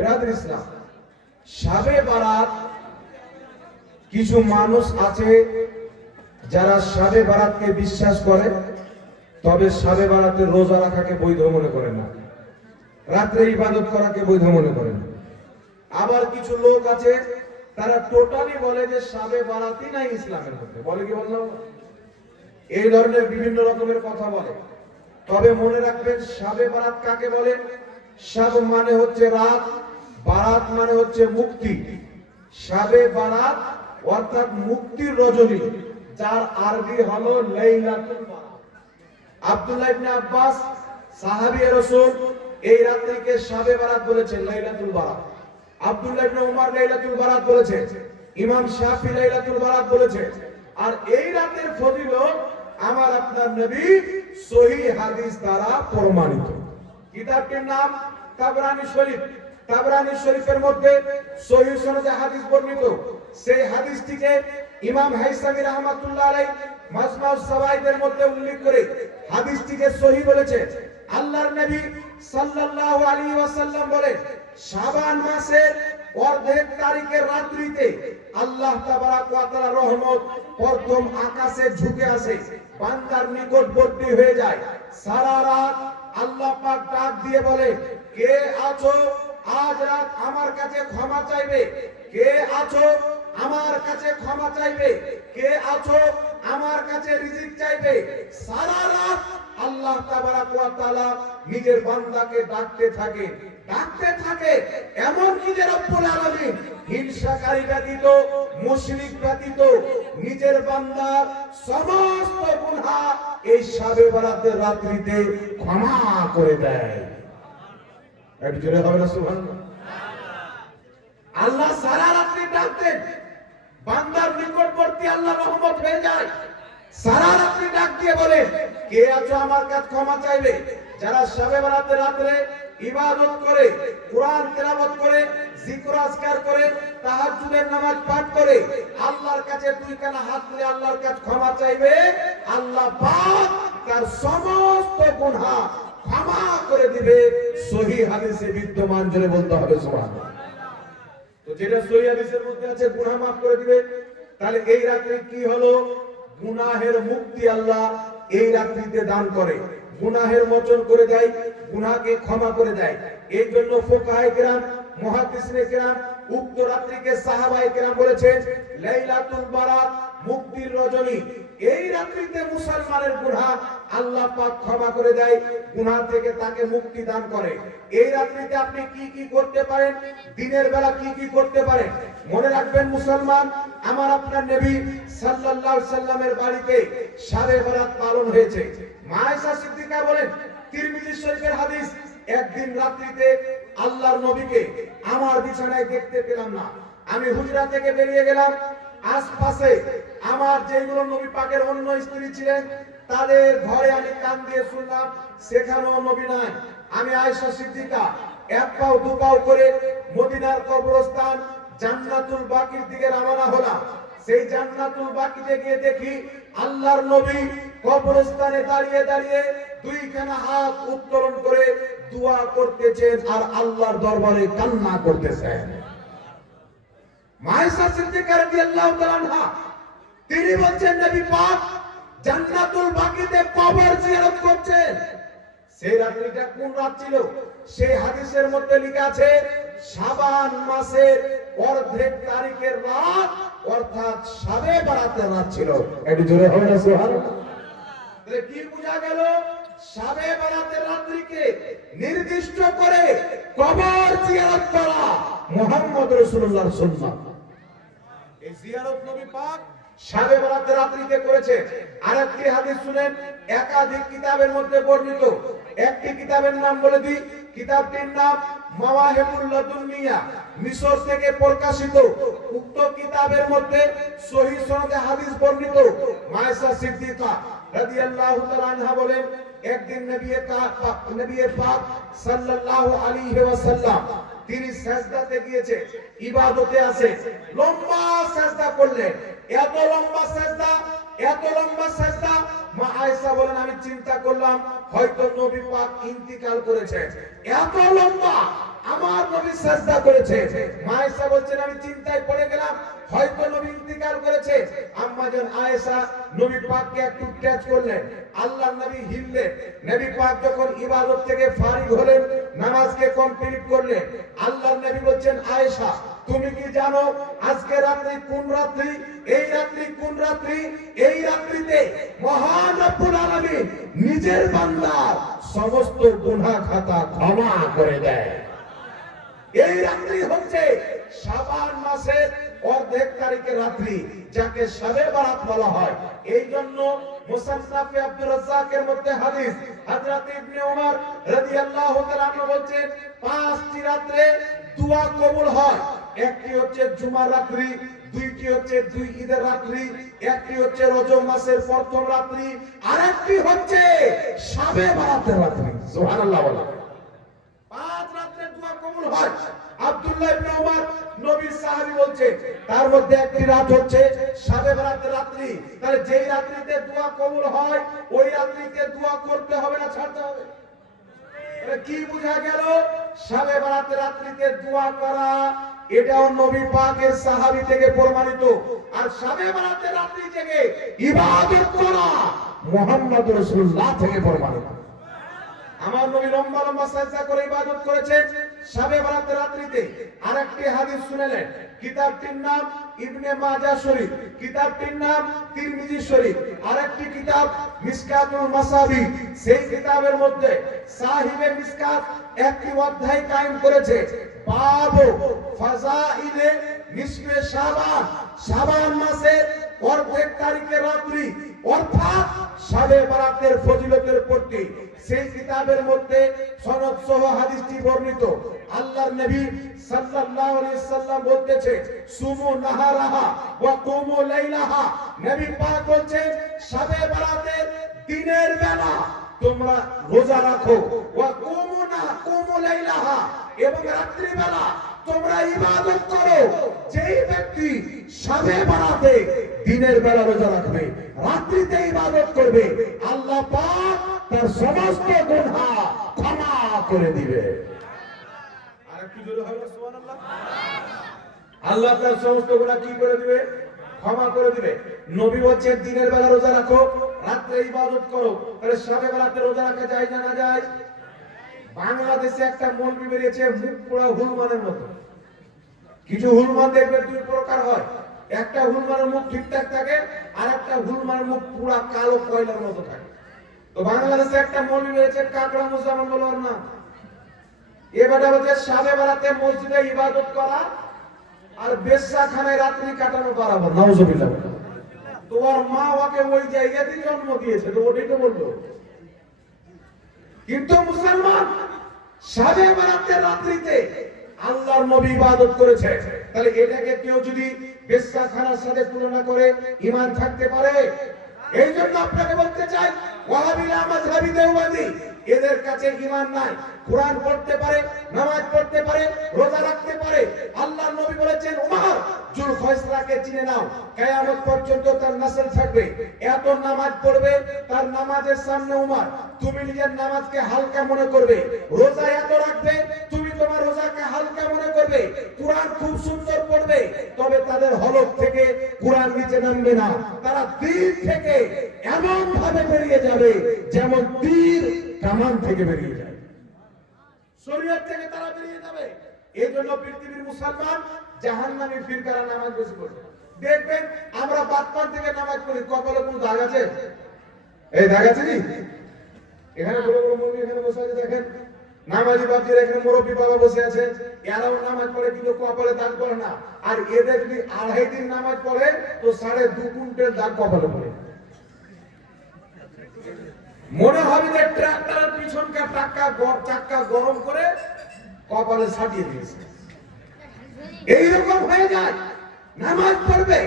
বিরাদর ইসলাম, শাবে বারাত কিছু মানুষ আছে যারা শাবে বারাতকে বিশ্বাস করে, তবে শাবে বারাতে রোজা রাখাকে বৈধ মনে করে না, রাত্রে ইবাদত করাকে বৈধ মনে করে না। আবার কিছু লোক আছে তারা টোটালি বলে যে শাবে বারাতই নাই ইসলামের মধ্যে, বলে কি বললাম? এই ধরনের বিভিন্ন রকমের কথা বলে। তবে মনে রাখবেন শাবে বারাত কাকে বলে? শাব মানে হচ্ছে রাত, বারাত মানে হচ্ছে মুক্তি। শাবে বারাত অর্থাৎ মুক্তির রজনী, যার আরবি হলো লাইলাতুল বারাত। আব্দুল্লাহ ইবনে আব্বাস সাহাবী রাসূল এই রাত্রিকে শাবে বারাত বলেছেন, লাইলাতুল বারাত। আব্দুল্লাহ ইবনে উমর লাইলাতুল বারাত বলেছে, ইমাম শাফি লাইলাতুল বারাত বলেছে। আর এই রাতের ফজিলত আমার আপনার নবী সহিহ হাদিস দ্বারা প্রমাণিত। কিতাবটির নাম তাবরানী শরীফ। তাবরানী শরীফের মধ্যে সহিহ সনদে হাদিস বর্ণিত। সেই হাদিসটিকে ইমাম হাইসামী রাহমাতুল্লাহ আলাইহি মাজমাউস সাওয়াইদের মধ্যে উল্লেখ করে হাদিসটিকে সহিহ বলেছে। আল্লাহর নবী সাল্লাল্লাহু আলাইহি ওয়াসাল্লাম বলেন, শাবান মাসের অর্ধেক তারিখের রাত্রিতে আল্লাহ তাবারাক ওয়া তাআলার রহমত প্রথম আকাশে ঝুঁকে আসে, বান্দার নিকটবর্তী হয়ে যায়। সারা রাত আল্লাহ পাক ডাক দিয়ে বলে, কে আছো আজ রাত আমার কাছে ক্ষমা চাইবে? কে আছো আমার কাছে ক্ষমা চাইবে? কে আছো আমার কাছে রিজিক চাইবে? সারা রাত আল্লাহ তাবারাক ওয়া তাআলা নিজের বান্দাকে ডাকতে থাকে, ডাকতে থাকে। এমন কি যে রব্বুল আলামিন হিংসাকারী ব্যতীত, মুশরিক ব্যতীত নিজের বান্দার সমস্ত গুনাহ এই শাবে বারাতের রাত্রিতে ক্ষমা করে দেয়। একটু জোরে হবে না সুবহানাল্লাহ? আল্লাহ সারা রাত্রি ডাকতেন, বান্দার নিকটবর্তী আল্লাহ রহমত হয়ে যায়। সারা রাত্রি ডাক দিয়ে বলে, কে আছো আমার কাছে ক্ষমা চাইবে? যারা শাবে বারাতের রাতে ইবাদত করে, কোরআন তেলাওয়াত করে, জিকির আজকার করে, তাহাজ্জুদের নামাজ পাঠ করে, আল্লাহর কাছে দুই কানা হাত তুলে আল্লাহর কাছে ক্ষমা চাইবে, আল্লাহ পাক তার সমস্ত গুনাহ ক্ষমা করে দিবে। সহিহ হাদিসে বিদ্যমান, জোরে বলতে হবে সুবহানাল্লাহ। তো যেটা সহিহ হাদিসের মধ্যে আছে গুনাহ মাফ করে দিবে, তাহলে এই রাতে কি হলো? গুনাহের মুক্তি আল্লাহ এই রাত্রিতে দান করে, গুনাহের মোচন করে দেয়, গুনাহকে ক্ষমা করে দেয়। এই জন্য ফুকাহায়ে কেরাম, মুহাদ্দিসিনে কেরাম উক্ত রাত্রিকে সাহাবায়ে কেরাম বলেছেন লাইলাতুল বারাত, মুক্তির রজনী। এই রাত্রিতে মুসলমানের গুনাহ আল্লাহ পাক ক্ষমা করে দেয়, গুনাহ থেকে তাকে মুক্তি দান করে। এই রাত্রিতে আপনি কি কি করতে পারেন, দিনের বেলা কি কি করতে পারেন? মনে রাখবেন মুসলমান, আমার আপনার নবী সাল্লাল্লাহু আলাইহি সাল্লামের বাড়িতে শাবে বারাত পালন হয়েছে। মা আয়েশা সিদ্দিকা বলেন, তিরমিজি শরীফের হাদিস, একদিন রাত্রিতে আল্লাহর নবীকে আমার বিছানায় দেখতে পেলাম না। আমি হুজরা থেকে বেরিয়ে গেলাম, আশপাশে আমার যেগুলো নবী পাকের অন্য স্ত্রী ছিলেন তাদের ঘরে আমি কান দিয়ে শুনলাম, সেখানেও নবী নাই। আমি আয়েশা সিদ্দিকা এক পাও দু পাও করে মদিনার কবরস্থান জান্নাতুল বাকির দিকে রওনা হলাম। সেই জান্নাতুল বাকিতে গিয়ে দেখি আল্লাহর নবী কবরস্থানে দাঁড়িয়ে দাঁড়িয়ে দুইখানা হাত উত্তোলন করে দোয়া করতেছেন আর আল্লাহর দরবারে কান্না করতেছেন। আয়েশা সিদ্দিকা রাদিয়াল্লাহু তাআলা আনহা তিনি বলছেন, নবী পাক জান্নাতুল বাকিতে কবর জিয়ারত করছেন। সেই রাত্রিটা কোন রাত ছিল? সেই হাদিসের মধ্যে লেখা আছে শাবান মাসের অর্ধেক তারিখের রাত, অর্থাৎ শাবে বারাতের রাত ছিল। একটু জোরে হবে না সুবহানাল্লাহ? তাহলে কি বোঝা গেল? শাবে বারাতের রাত্রিকে নির্দিষ্ট করে কবর জিয়ারত করা মুহাম্মদ রাসূলুল্লাহর সুন্নাত। এই জিয়ারত নবী পাক শাবে বারাতের রাত্রিতে করেছে। আরেকটি হাদিস শুনেন, একাধিক কিতাবের মধ্যে বর্ণিত। একটি কিতাবের নাম বলে দিই, কিতাবটির নাম মাওয়াহিবুল লাদুনিয়া, মিশর থেকে প্রকাশিত। উক্ত কিতাবের মধ্যে সহিহ সনদে হাদিস বর্ণিত। আয়েশা সিদ্দিকা রাদিয়াল্লাহু তাআলা আনহা বলেন, একদিন নবী পাক সাল্লাল্লাহু আলাইহি ওয়াসাল্লাম তিনি সিজদাতে গিয়েছে, ইবাদতে আছে, লম্বা সিজদা করলেন। এত লম্বা সিজদা, এত লম্বা সিজদা, মা আয়েশা বলেন আমি চিন্তা করলাম হয়তো নবী পাক ইন্তিকাল করেছে। এত লম্বা আমার নবী সাজদা করেছে। মা আয়েশা বলছেন আমি চিন্তায় পড়ে গেলাম হয়তো নবী ইন্তিকাল করেছে। আম্মা জান আয়েশা নবী পাককে একটু টাচ করলেন, আল্লাহর নবী হিললেন। নবী পাক যখন ইবাদত থেকে ফারিগ হলেন, নামাজকে কমপ্লিট করলেন, আল্লাহর নবী বলছেন আয়েশা তুমি কি জানো আজকে রাত্রি কোন রাত্রি? এই রাত্রি কোন রাত্রি? এই রাত্রিতে মহান রব্বুল আলামিন নিজের বান্দার সমস্ত গুনাহ খাতা ক্ষমা করে দেয়। এই রাত্রি হচ্ছে শাবান মাসের অর্ধেক তারিখের রাত্রি, যাকে শবে বারাত বলা হয়। এই জন্য মুসান্নাফে আব্দুর রাজ্জাকের মধ্যে হাদিস হযরত ইবনে ওমর রাদিয়াল্লাহু তাআলা আনহু বলেন 5টি রাতে দোয়া কবুল হয়। একটি হচ্ছে জুমার রাত্রি, দুইটি হচ্ছে দুই ঈদের রাত্রি, একটি হচ্ছে রজব মাসের প্রথম রাত্রি, আরেকটি হচ্ছে শবে বারাতের রাত্রি। সুবহানাল্লাহ বলা 5 রাতে দোয়া কবুল হয়। আব্দুল্লাহ ইবনে ওমর নবীর সাহাবী বলছেন তার মধ্যে একটি রাত হচ্ছে শবে বারাতের রাত্রি। তাহলে যেই রাত্রিতে দোয়া কবুল হয় ওই রাত্রিতে দোয়া করতে হবে না ছাড়তে হবে? কি বোঝা গেল? শবে বারাতের রাত্রিতে দোয়া করা এটাও নবী পাকের সাহাবী থেকে প্রমাণিত। আর শবে বারাতের রাত্রি থেকে ইবাদত করা মুহাম্মদ রাসূলুল্লাহ থেকে প্রমাণিত। আমার নবী লম্বা লম্বা সাজদা করে ইবাদত করেছেন শবে বারাতের রাত্রিতে। আরেকটি হাদিস শুনেলেন, কিতাবটির নাম ইবনে মাজাহ শরীফ, কিতাবটির নাম তিরমিজি শরীফ, আরেকটি কিতাব মিসকাতুল মাসাবি। সেই কিতাবের মধ্যে সাহিবে মিসকাত একটি অধ্যায় কায়েম করেছে, বাবু ফাযাইলে নিসফে শাবান, শাবান মাসের অর্ধেক তারিখের রাত্রি অর্থাৎ শবে বারাতের ফজিলতের প্রতি। সেই কিতাবের মধ্যে সনদ সহ হাদিসটি বর্ণিত। আল্লাহর নবী সাল্লাল্লাহু আলাইহি সাল্লাম বলতেছে সুমু নাহারাহা ওয়া কুমু লাইলাহা। নবী পাক বলছেন শবে বারাতের দিনের বেলা তোমরা রোজা রাখো, ওয়া কুমু লাইলাহা, এবং রাত্রি বেলা তোমরা ইবাদত করো। যেই ব্যক্তি শবে বারাতে দিনের বেলা রোজা রাখবে, রাত্রিতে ইবাদত করবে, আল্লাহ পাক তার সমস্ত গুনাহ ক্ষমা করে দিবে। আরেকটু জোরে হবে সুবহানাল্লাহ। আল্লাহ তার সমস্ত গুনাহ কি করে দিবে? ক্ষমা করে দিবে। নবী বলেন দিনের বেলা রোজা রাখো, রাতে ইবাদত করো। তাহলে শবে বারাতে রোজা রাখা যায় না না যায়? বাংলাদেশে একটা মৌলবি বেরিয়েছে মুখ পুরো হুলমানের মতো। কিছু হুলমান দেখবে দুই প্রকার হয়, একটা হুলমানের মুখ ঠিকঠাক থাকে আর একটা হুলমানের মুখ পুরো কালো কয়লার মতো থাকে। তো বাংলাদেশে একটা মৌলবি বেরিয়েছে কাকড়া মুসলমান বলার না, এবারে হচ্ছে শবে বারাতে মসজিদে ইবাদত করা আর বেশ্যাখানায় রাত্রি কাটানো বরাবর। নাউজুবিল্লাহ। তোমার মা ওকে ওই জায়গাতে জন্ম দিয়েছে, তো ওটাই তো বললো। কিন্তু মুসলমান শবে বারাতের রাত্রিতে আল্লাহর নবী ইবাদত করেছে, তাহলে এটাকে কেউ যদি বেশ্যাখানার সাথে তুলনা করে ঈমান থাকতে পারে? এই জন্য আপনাকে বলতে চাই ওয়াহাবিরা মাযহাবী দেওবন্দি এদের কাছে ঈমান নাই। কোরআন পড়তে পারে, নামাজ পড়তে পারে, রোজা রাখতে পারে। আল্লাহর নবী বলেছেন উমর জুল ফয়সলাকে চিনে নাও, কিয়ামত পর্যন্ত তার নসল থাকবে। এত নামাজ পড়বে, তার নামাজের সামনে উমর তুমি নিজের নামাজকে হালকা মনে করবে, রোজা এত রাখবে তুমি তোমার রোজাকে হালকা মনে করবে, কোরআন খুব সুন্দর পড়বে, তবে তাদের হলক থেকে কোরআন নিচে নামবে না। তারা দিন থেকে এমন ভাবে বেরিয়ে যাবে যেমন তীর কামান থেকে বেরিয়ে যায়, শরীয়ত থেকে তারা বেরিয়ে যাবে। এই জন্য পৃথিবীর মুসলমান জাহান্নামী ফিরকারা নামাজ বেশি পড়ে। দেখবেন আমরা বাতপান থেকে নামাজ পড়ি, কপালে কোনো দাগ আছে? এই দাগ আছে কি? এখানে বড় বড় মুরব্বি এখানে বসে আছে, দেখেন নামাজি বাপজিরা এখানে মুরব্বি বাবা বসে আছে, এরাও নামাজ পড়ে কিন্তু কপালে দাগ পড়ে না। আর এদের যদি 2.5 দিন নামাজ পড়ে তো 2.5 কুইন্টাল দাগ কপালে পড়ে। মনে হবে যে ট্রাক্টরের পিছনকার চাক্কা গরম করে কপালে ছাটিয়ে দিয়েছে। এইরকম হয়ে যায়। নামাজ পড়বে,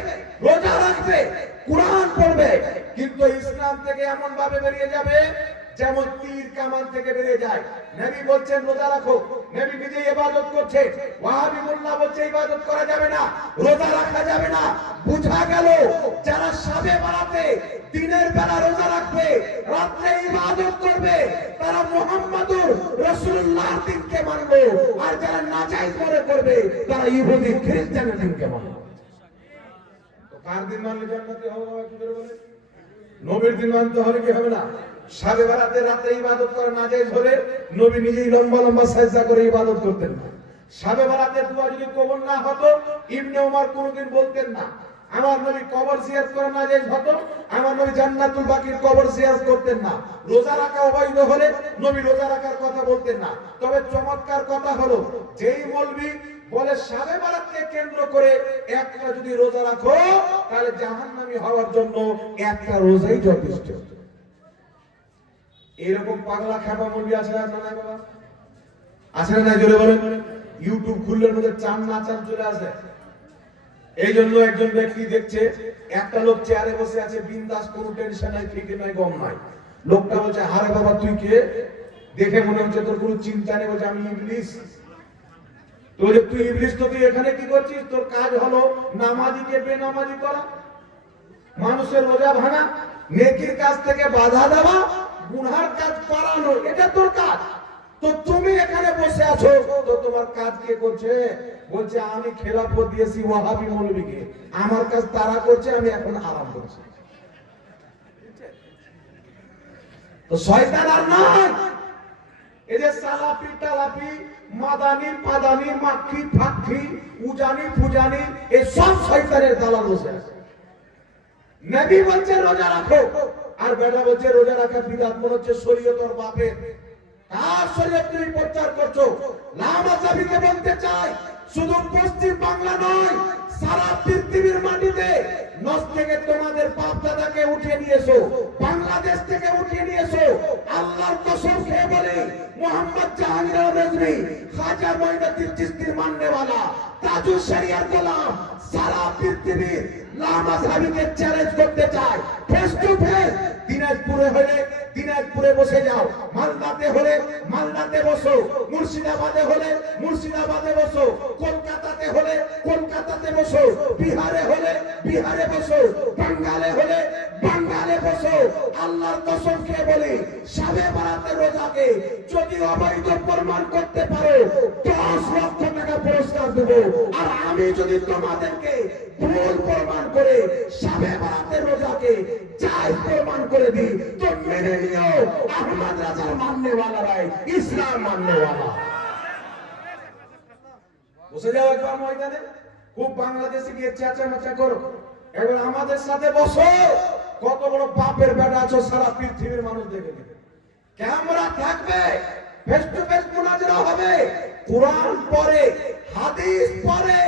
রোজা রাখবে, কোরআন পড়বে, কিন্তু ইসলাম থেকে এমন ভাবে বেরিয়ে যাবে যেমন তীর কামান থেকে বেরিয়ে যায়। নবী বলছেন রোজা রাখো, নবী নিজে ইবাদত করছে। ওয়াহাবি মোল্লা বলছে ইবাদত করা যাবে না, রোজা রাখা যাবে না। বুঝা গেল যারা শাবে বারাতে দিনের বেলা রোজা রাখবে, রাতে ইবাদত করবে, তারা মুহাম্মাদুর রাসূলুল্লাহর দ্বীনকে মানবে। আর যারা নাজায়েজ মনে করবে তারা ইহুদি খ্রিস্টানের দ্বীনকে মানবে। তো কার দিন মানলে জান্নাতি হবে বাবা, কি করে বলে? নবীর দিন মানতে হবে কি হবে না? শাবে বারাতে রাতে ইবাদত করা নাজায়েজ হলে নবী নিজেই লম্বা লম্বা সাজদা করে ইবাদত করতেন না। শাবে বারাতে দোয়া যদি কবুল না হতো, ইবনে ওমর কোনোদিন বলতেন না আমার নবী কবর জিয়ারত করা নাজায়েজ হতো, আমার নবী জান্নাতুল বাকির কবর জিয়ারত করতেন না। রোজা রাখা অবৈধ হলে নবী রোজা রাখার কথা বলতেন না। তবে চমৎকার কথা হলো, যেই মৌলবি বলে শাবে বারাতকে কেন্দ্র করে একটা যদি রোজা রাখো তাহলে জাহান্নামী হওয়ার জন্য একটা রোজাই যথেষ্ট। এরকম পাগলা খেপা মৌলবি আছে না নাই বাবা? আছে না নাই জোরে বলেন? ইউটিউব খুললে মধ্যে চান না চান চলে আসে। এই জন্য একজন ব্যক্তি দেখছে একটা লোক চেয়ারে বসে আছে বিন্দাস, কোনো টেনশন নাই, ফিকির নাই, গম নাই। লোকটা বলছে আরে বাবা তুই কে? দেখে মনে হচ্ছে তোর কোনো চিন্তা নেই। বলছে আমি ইবলিস। তো তুই ইবলিস, তো তুই এখানে কি করছিস? তোর কাজ হলো নামাজিকে বেনামাজি করা, মানুষের রোজা ভাঙা, নেকির কাজ থেকে বাধা দেওয়া, গুনার কাজ করানো, এটা তোর কাজ। তো তুমি এখানে বসে আছো, তো তোমার কাজ কে করছে? বলছে আমি খেলাফত দিয়েছি ওয়াহাবি মৌলবীকে, আমার কাজ তারা করছে, আমি এখন আরাম করছি। তো শয়তান আর নয়, এই যে সালাফি টালাফি, মাদানি পাদানি, মাখি ফাখি, উজানি ফুজানি, এই সব শয়তানের দালাল বসে আছে। নবী বলছে রোজা রাখো, আর বেটা বলছে রোজা রাখা বিদআত, মনে হচ্ছে শরীয়ত ওর বাপের। কার শরীয়ত তুমি প্রচার করছো? লামাযাবিকে বলতে চাই, শুধু পশ্চিম বাংলা নয়, সারা পৃথিবীর মাটিতে নজ থেকে তোমাদের বাপ দাদাকে উঠিয়ে নিয়েছো, বাংলাদেশ থেকে উঠিয়ে নিয়েছো। আল্লাহর কসম খেয়ে বলে, মোহাম্মদ জাহাঙ্গীর নজরী, খাজা মঈনুদ্দিন চিশতির মাননেওয়ালা, তাজুল শরিয়ার গোলাম, সারা পৃথিবীর লামাযাবিকে চ্যালেঞ্জ করতে চায় ফেস টু ফেস। দিনাজপুরে হলে দিনাজপুরে বসে যাও, মালদাতে হলে মালদাতে বসো, মুর্শিদাবাদে হলে মুর্শিদাবাদে বসো, কলকাতাতে হলে কলকাতাতে বসো, বিহারে হলে বিহারে বসো, বাঙ্গালে হলে বাঙ্গালে বসো। আল্লাহর কসম খেয়ে বলি, শাবে বারাতের রোজাকে যদি অবৈধ প্রমাণ করতে পারো 10 লক্ষ টাকা পুরস্কার দেব। আর আমি যদি তোমাদেরকে ভুল প্রমাণ করে শাবে বারাতের রোজাকে জায়েজ প্রমাণ করে দিই, তো মেনে নিও আহমদ রাজার মাননেওয়ালারাই ইসলাম মাননেওয়ালা। বসে যাও একবার ময়দানে, খুব বাংলাদেশে গিয়ে চেঁচামেচা করো, এবার আমাদের সাথে বসো। কত বড় বাপের বেটা আছো, সারা পৃথিবীর মানুষ দেখে নেবে, ক্যামেরা থাকবে, ফেস টু ফেস মুনাজারা হবে, কোরআন পড়ে, হাদিস পড়ে,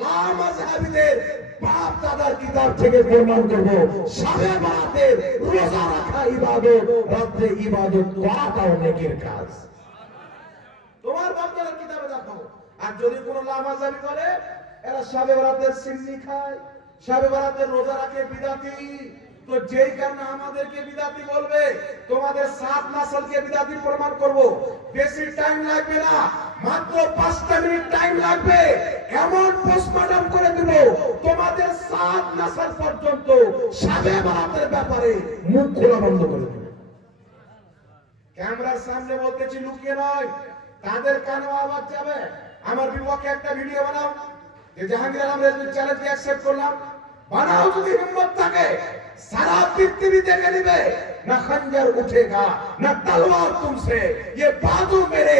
লামাযাবিদের বাপ দাদার কিতাব থেকে প্রমাণ করব, শাবে বারাতের রোজা রাখা ইবাদত, রাতে ইবাদত করাটাও নেকির কাজ। তোমার বাপ দাদার কিতাবে দেখাও। আর যদি কোনো লামাযাবি বলে এরা শাবে বারাতের সিন্নি খায়, শাবে বারাতের রোজা রাখে, বিদাতি, তো যেই কারণে আমাদেরকে বিদাতি বলবে, তোমাদের 7 নাসলকে বিদাতি প্রমাণ করব। বেশি টাইম লাগবে না, মাত্র 5টা মিনিট টাইম লাগবে। এমন পোস্টমর্টম করে দেব, তোমাদের 7 নাসল পর্যন্ত শাবে বারাতের ব্যাপারে মুখ খোলা বন্ধ করে দেব। ক্যামেরার সামনে বলতেছি, লুকিয়ে নয়, তাদের কানে আওয়াজ যাবে। আমার বিপক্ষে একটা ভিডিও বানাও, যে জাহাঙ্গীর আলম রেজভী চ্যালেঞ্জ অ্যাকসেপ্ট করলাম, বানাও যদি হিম্মত থাকে, सारा पृथ्वी देखे निबे, न खंजर उठेगा न तलवार तुमसे, ये बाजू मेरे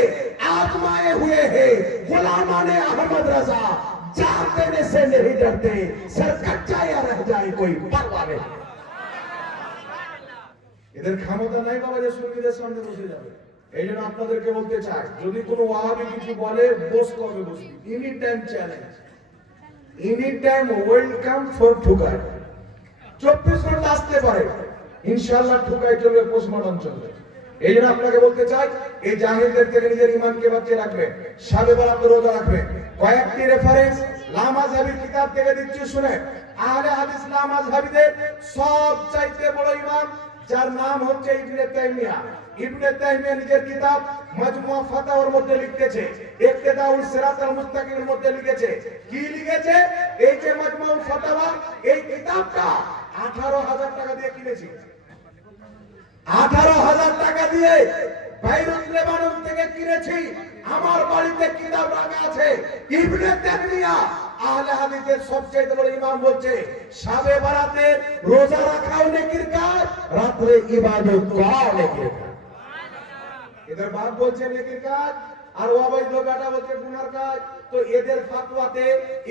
आजमाए हुए हैं, गुलामाने अहमद रजा, जान देने से नहीं डरते, सर कच्चा या रह जाए कोई परवाह नहीं। এদের ক্ষমতা নাই বাবা যে সুন্নিদের সামনে বসে যাবে। এইজন্য আপনাদেরকে বলতে চাই, যদি কোনো ওয়াহাবি কিছু বলে, বস কবে বসবি, any time challenge, any time welcome for ঠুকাই। 24 ঘন্টা আসতে পারে, ইনশাআল্লাহ ঠুকাই চলবে, পোস্টমর্টম চলবে। এইজন্য আপনাকে বলতে চাই, এই জাহিলদের থেকে নিজের ঈমানকে বাঁচিয়ে রাখবে, শাবে বারাত রোজা রাখবে। কয়েকটি রেফারেন্স লামাযাবির কিতাব থেকে দিচ্ছি শুনে। আহলে হাদিস লামাযাবিদের সবচাইতে বড় ইমাম যার নাম হচ্ছে ইবনে তাইমিয়া। ইবনে তাইমিয়া নিজের কিতাব মাজমুয়া ফাতাওয়ার মধ্যে লিখতেছে, ইক্তেদাউস সিরাতাল মুস্তাকিমের মধ্যে লিখেছে। কি লিখেছে? এই যে মাজমুউল ফাতাওয়া, এই কিতাবটা 18,000 টাকা দিয়ে কিনেছি। 18,000 টাকা দিয়ে বাইরুত লেবানন থেকে কিনেছি। আমার বাড়িতে কিতাব রাখা আছে। ইবনে তাইমিয়া আহলে হাদিসের সবচেয়ে বড় ইমাম বলছে, শাবে বারাতে রোজা রাখাও নেকির কাজ, রাতে ইবাদত করাও নেকির কাজ। এদের বাপ বলছে নেকির কাজ, আর অবৈধ বেটা বলছে গুনার কাজ। তো এদের ফতোয়াতে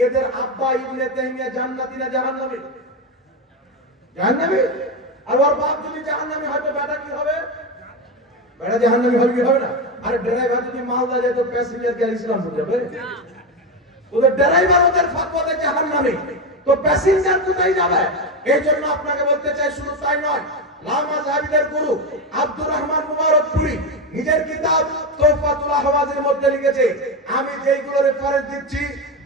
এদের আব্বা ইবনে তাইমিয়া জান্নাতি না জাহান্নামী? জাহান্নামী। আর ওর বাপ যদি জাহান্নামী হয় তো বেটা কি হবে? বেটা জাহান্নামী হবে কি হবে না? আর ড্রাইভার যদি মালদা যায় তো প্যাসেঞ্জার কে ইসলাম হয়ে যাবে? ওদের ড্রাইভার ওদের ফতোয়াতে জাহান্নামী, তো প্যাসেঞ্জার কোথায় যাবে? এই জন্য আপনাকে বলতে চাই, শুধু তাই নয়, লামাযহাবীদের গুরু আব্দুর রহমান মুবারকপুরী নিজের কিতাব তোহফাতুল আহওয়াজের মধ্যে লিখেছে, আমি যেইগুলো রেফারেন্স দিচ্ছি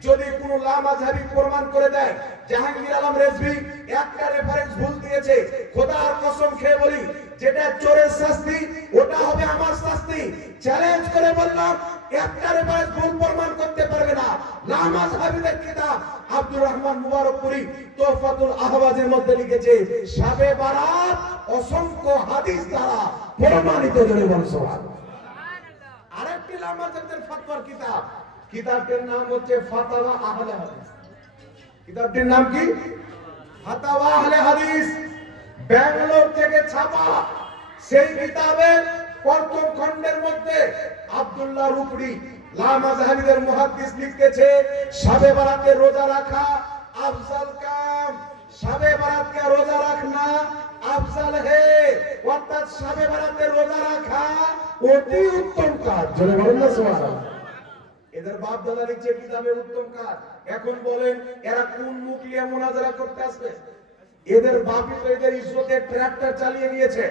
যদি কোনো লামাযহাবী প্রমাণ করে দেয় জাহাঙ্গীর আলম রেজভী একটা রেফারেন্স ভুল দিয়েছে, খোদার কসম খেয়ে বলি যেটা চোরের শাস্তি ওটা হবে আমার শাস্তি। চ্যালেঞ্জ করে বললাম, একটা রেফারেন্স ভুল প্রমাণ করতে পারবে না। লামাযহাবীদের কিতাব আব্দুর রহমান মুবারকপুরী তোহফাতুল আহওয়াজের মধ্যে লিখেছে, শাবে বারাত অসংখ্য হাদিস দ্বারা প্রমাণিত। জোরে বলুন সুবহানাল্লাহ। আরেকটি লামাযহাবীদের ফতোয়ার কিতাব, কিতাবটির নাম হচ্ছে ফাতাওয়া আহলে হাদিস। কিতাবটির নাম কি? ফাতাওয়া আহলে হাদিস, ব্যাঙ্গালোর থেকে ছাপা। সেই কিতাবের প্রথম খণ্ডের মধ্যে আব্দুল্লাহ রুকরি লামাযহাবীদের মুহাদ্দিস লিখতেছে, শাবে বারাতে রোজা রাখা আফজাল কাম, শাবে বারাতকে রোজা রাখনা আফজাল হে, অর্থাৎ শাবে বারাতে রোজা রাখা অতি উত্তম কাজ। জোরে বলুন না সুবহানাল্লাহ। এদের বাপ দাদা লিখছে কিতাবের উত্তম কাজ। এখন বলেন এরা কোন মুখ নিয়ে মুনাজারা করতে আসবে? এদের বাপই তো এদের ইজ্জতে ট্রাক্টর চালিয়ে নিয়েছে।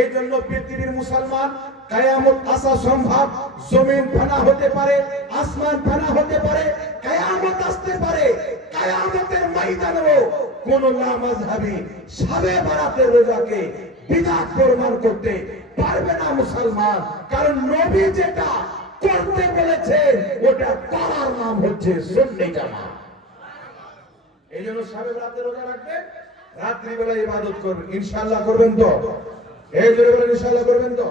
এই জন্য পৃথিবীর মুসলমান কিয়ামত আসা সম্ভব, জমিন ফানা হতে পারে, আসমান ফানা হতে পারে, কিয়ামত আসতে পারে। কিয়ামতের ময়দানেও কোন লামাযহাবী শাবে বারাতের রোজাকে বিদআত প্রমাণ করতে পারবে না মুসলমান, কারণ নবী যেটা করতে বলেছেন ওটা করার নাম হচ্ছে সুন্নি জামাত। এই জন্য শাবে বারাতে রোজা রাখবেন, রাত্রি বেলা ইবাদত করবেন। ইনশাআল্লাহ করবেন তো? এই জোরে বলেন ইনশাআল্লাহ করবেন তো?